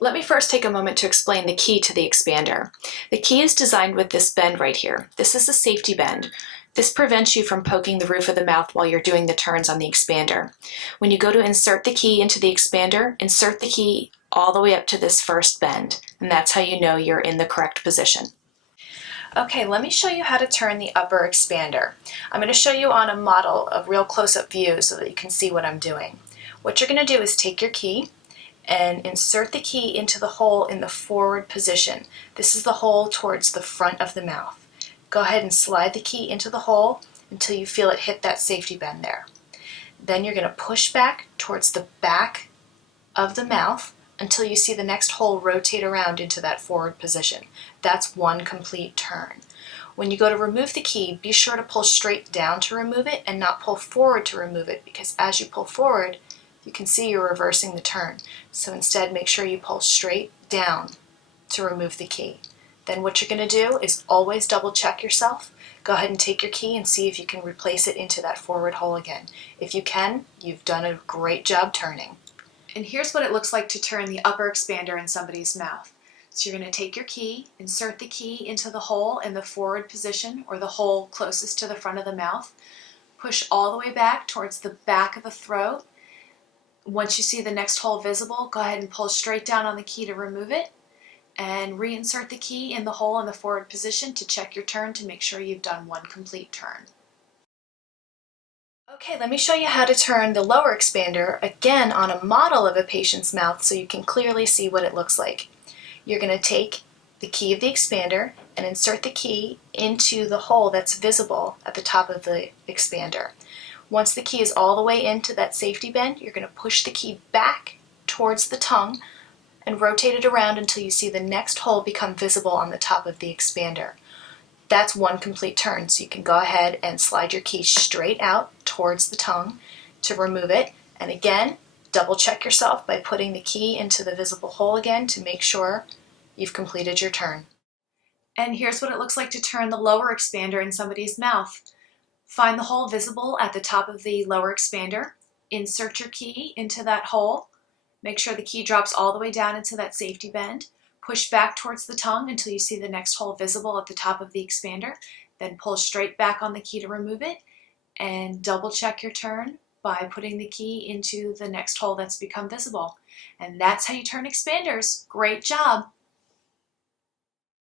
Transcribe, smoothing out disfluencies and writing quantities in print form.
Let me first take a moment to explain the key to the expander. The key is designed with this bend right here. This is a safety bend. This prevents you from poking the roof of the mouth while you're doing the turns on the expander. When you go to insert the key into the expander, insert the key all the way up to this first bend, and that's how you know you're in the correct position. Okay, let me show you how to turn the upper expander. I'm going to show you on a model of real close-up view so that you can see what I'm doing. What you're going to do is take your key and insert the key into the hole in the forward position. This is the hole towards the front of the mouth. Go ahead and slide the key into the hole until you feel it hit that safety bend there. Then you're going to push back towards the back of the mouth until you see the next hole rotate around into that forward position. That's one complete turn. When you go to remove the key, be sure to pull straight down to remove it and not pull forward to remove it, because as you pull forward, you can see you're reversing the turn. So instead, make sure you pull straight down to remove the key. Then what you're going to do is always double check yourself. Go ahead and take your key and see if you can replace it into that forward hole again. If you can, you've done a great job turning. And here's what it looks like to turn the upper expander in somebody's mouth. So you're going to take your key, insert the key into the hole in the forward position, or the hole closest to the front of the mouth. Push all the way back towards the back of the throat. Once you see the next hole visible, go ahead and pull straight down on the key to remove it, and reinsert the key in the hole in the forward position to check your turn to make sure you've done one complete turn. Okay, let me show you how to turn the lower expander again on a model of a patient's mouth so you can clearly see what it looks like. You're going to take the key of the expander and insert the key into the hole that's visible at the top of the expander. Once the key is all the way into that safety bend, you're going to push the key back towards the tongue and rotate it around until you see the next hole become visible on the top of the expander. That's one complete turn, so you can go ahead and slide your key straight out towards the tongue to remove it. And again, double check yourself by putting the key into the visible hole again to make sure you've completed your turn. And here's what it looks like to turn the lower expander in somebody's mouth. Find the hole visible at the top of the lower expander. Insert your key into that hole. Make sure the key drops all the way down into that safety bend. Push back towards the tongue until you see the next hole visible at the top of the expander. Then pull straight back on the key to remove it. And double check your turn by putting the key into the next hole that's become visible. And that's how you turn expanders. Great job!